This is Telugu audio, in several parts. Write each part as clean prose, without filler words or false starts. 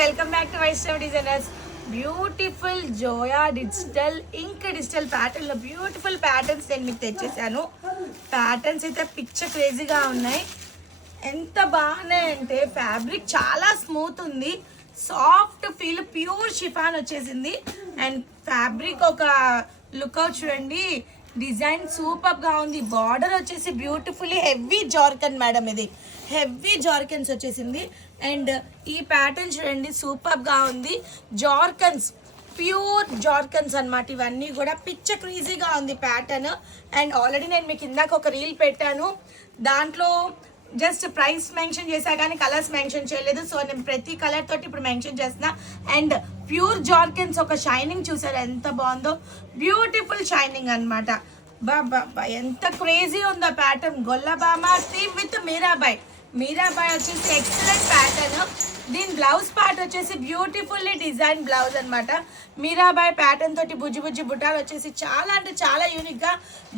Welcome back to Vaishnav designers. Beautiful Zoya digital ink digital pattern లో బ్యూటిఫుల్ ప్యాటర్న్స్ నేను మీకు తెచ్చేసాను. ప్యాటర్న్స్ అయితే పిచ్చ క్రేజీగా ఉన్నాయి. ఎంత బాగున్నాయంటే ఫ్యాబ్రిక్ చాలా స్మూత్ ఉంది, సాఫ్ట్ ఫీల్, ప్యూర్ షిఫాన్ వచ్చేసింది. అండ్ ఫ్యాబ్రిక్ ఒక లుక్అవుట్ చూడండి, డిజైన్ సూపర్ గా ఉంది. బార్డర్ వచ్చేసి బ్యూటిఫుల్లీ హెవీ జార్కన్ మేడం, ఇది హెవీ జార్కన్స్ వచ్చేసింది. అండ్ ఈ ప్యాటర్న్ చూడండి సూపర్ గా ఉంది. జార్కన్స్, ప్యూర్ జార్కన్స్ అన్నమాట. ఇవన్నీ కూడా పిచ్చ క్రీజీగా ఉంది ప్యాటర్న్. అండ్ ఆల్రెడీ నేను మీకు ఇందాక ఒక రీల్ పెట్టాను, దాంట్లో జస్ట్ ప్రైస్ మెన్షన్ చేశా కానీ కలర్స్ మెన్షన్ చేయలేదు. సో నేను ప్రతి కలర్ తోటి ఇప్పుడు మెన్షన్ చేస్తున్నా. అండ్ ప్యూర్ జార్కెన్స్ ఒక షైనింగ్ చూసారు ఎంత బాగుందో, బ్యూటిఫుల్ షైనింగ్ అనమాట. బాబా ఎంత క్రేజీ ఉందో pattern. Gollabhama theme with Mirabai. Mirabai వచ్చేసి ఎక్సలెంట్ ప్యాటర్న్. దీని బ్లౌజ్ పార్ట్ వచ్చేసి బ్యూటిఫుల్లీ డిజైన్ బ్లౌజ్ అనమాట. మీరాబాయ్ ప్యాటర్న్ తోటి బుజ్జి బుజ్జి బుట్టాలు వచ్చేసి చాలా అంటే చాలా యూనిక్ గా,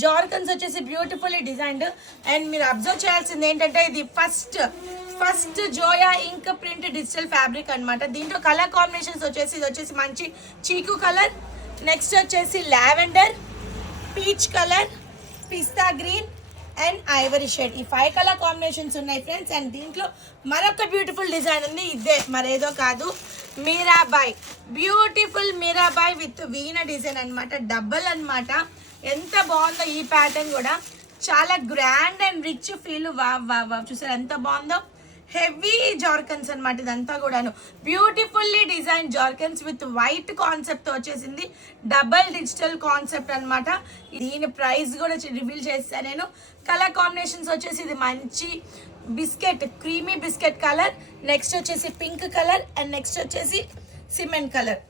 జార్కన్స్ వచ్చేసి బ్యూటిఫుల్లీ డిజైన్డ్. అండ్ మీరు అబ్జర్వ్ చేయాల్సింది ఏంటంటే ఇది ఫస్ట్ జోయా ఇంక్ ప్రింట్ డిజిటల్ ఫ్యాబ్రిక్ అనమాట. దీంట్లో కలర్ కాంబినేషన్స్ వచ్చేసి ఇది వచ్చేసి మంచి చీకు కలర్, నెక్స్ట్ వచ్చేసి lavender, peach colour, pista green and Ivory shade. ఈ 5 కలర్ కాంబినేషన్స్ ఉన్నాయి ఫ్రెండ్స్. అండ్ దీంట్లో మరొక బ్యూటిఫుల్ డిజైన్ ఉంది, ఇదే మరేదో కాదు, Mirabai. Beautiful Mirabai with veena design అనమాట, డబల్ అనమాట. ఎంత బాగుందో ఈ ప్యాటర్న్ కూడా, చాలా గ్రాండ్ అండ్ రిచ్ ఫీల్. వా చూసారు ఎంత బాగుందో. హెవీ జార్కన్స్ అనమాట ఇదంతా కూడాను. Beautifully design zircons with white concept వచ్చేసింది, డబల్ డిజిటల్ కాన్సెప్ట్ అనమాట. దీని ప్రైస్ కూడా రివీల్ చేస్తాను నేను. కలర్ కాంబినేషన్స్ వచ్చేసి ఇది మంచి biscuit, creamy biscuit colour, next వచ్చేసి పింక్ కలర్, అండ్ నెక్స్ట్ వచ్చేసి సిమెంట్ కలర్.